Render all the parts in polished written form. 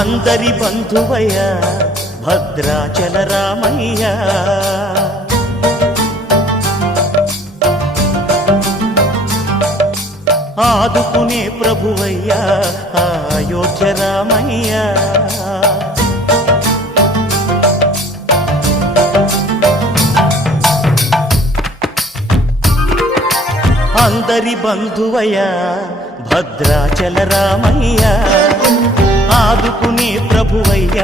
అందరి బంధువయ్య భద్రాచల రామయ్య, ఆదుకునే ప్రభువయ్య అయోధ్య రామయ్య. అందరి బంధువయ్య భద్రాచల రామయ్య, ఆదుకునే ప్రభువయ్య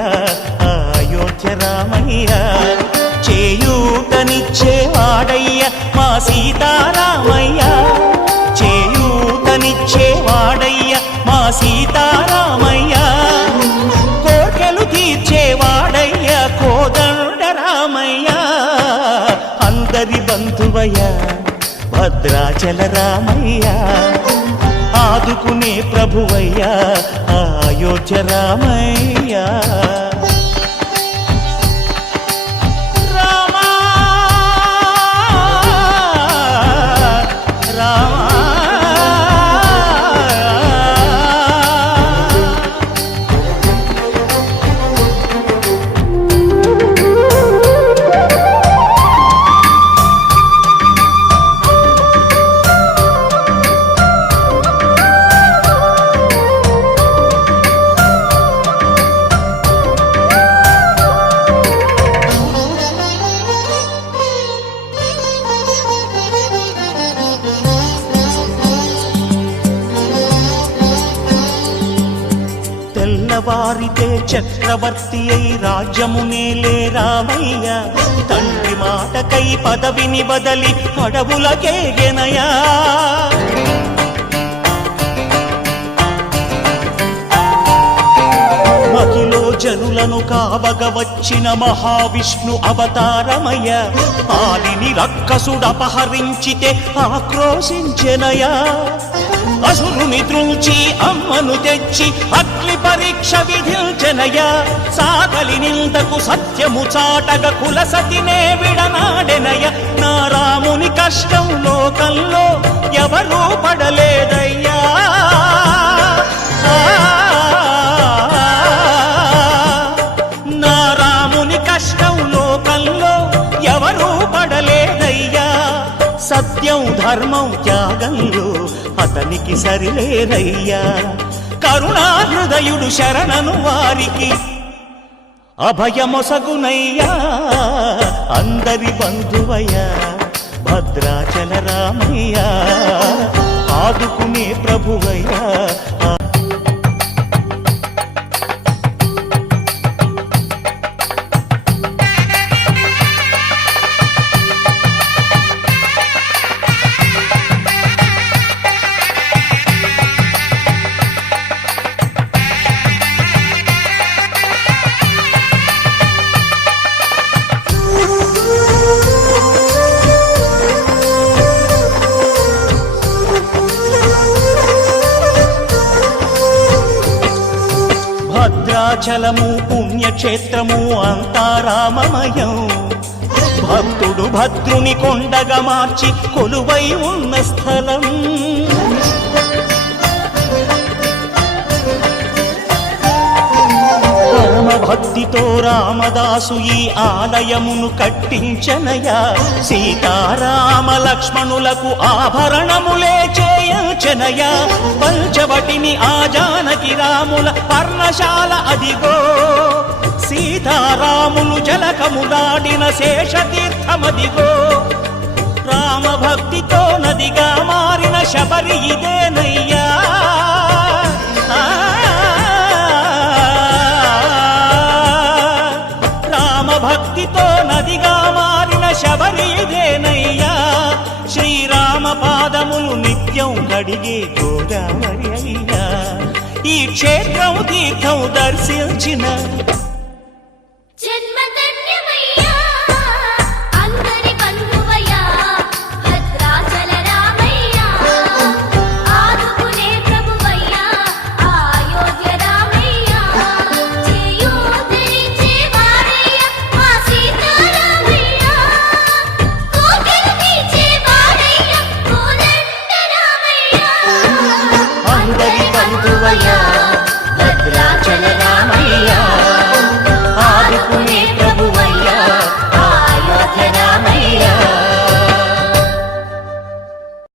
అయోధ్య రామయ్య. చేయూతనిచ్చేవాడయ్య మా సీతారామయ్య, చేయూతనిచ్చేవాడయ్య మా సీతారామయ్య. కోర్కెలు తీర్చేవాడయ్య కోదండ రామయ్య. అందరి బంధువయ్య భద్రాచల రామయ్య, ఆదుకునే ప్రభువయ్య అయోధ్య రామయ్య. తెల్లవారితే చక్రవర్తి అయి రాజ్యమునేలే రామయ్య, తండ్రి మాటకై పదవిని బదలి అడవులకేగెనయా. మహిలో జనులను కావగ వచ్చిన మహావిష్ణు అవతారమయ్య, ఆలిని రక్కసుడపహరించితే ఆక్రోశించెనయా. అసురుని త్రుంచి అమ్మను తెచ్చి అగ్ని పరీక్ష విధించెనయ, సాగలి నిందకు సత్యము చాటగ కులసతినే విడనాడెనయ. నా రాముని కష్టం లోకంలో ఎవరూ పడలేదయ్యా. నా రాముని కష్టం లోకంలో ఎవరూ పడలేదయ్యా. సత్యం ధర్మం త్యాగంలో అతనికి సరిలేరయ్యా. కరుణా హృదయుడు శరణను వారికి అభయమొసగునయ్యా. అందరి బంధువయ్య భద్రాచల రామయ్య, ఆదుకునే ప్రభువయ్య. భద్రాచలము పుణ్యక్షేత్రము అంతా రామమయం, భక్తుడు భద్రుని కొండగా మార్చి కొలువై ఉన్న స్థలం. పరమ భక్తితో రామదాసు ఈ ఆలయమును కట్టించనయా. సీతారామ లక్ష్మణులకు ఆభరణములే చేయించనయా. పంచవటిని ఆ జానకి రాముల పర్ణశాల అదిగో, సీతారాములు జలకములాడిన శేషతీర్థమదిగో. రామభక్తితో నదిగా మారిన శబరి ఇదేనయ్యా. రామభక్తితో నదిగా మారిన శబరి ఇదేనయ్యా. శ్రీరామ పాదములు నిత్యం కడిగే గోదావరి అయ్యా. ఈ క్షేత్రం తీర్థం దర్శించిన జన్మ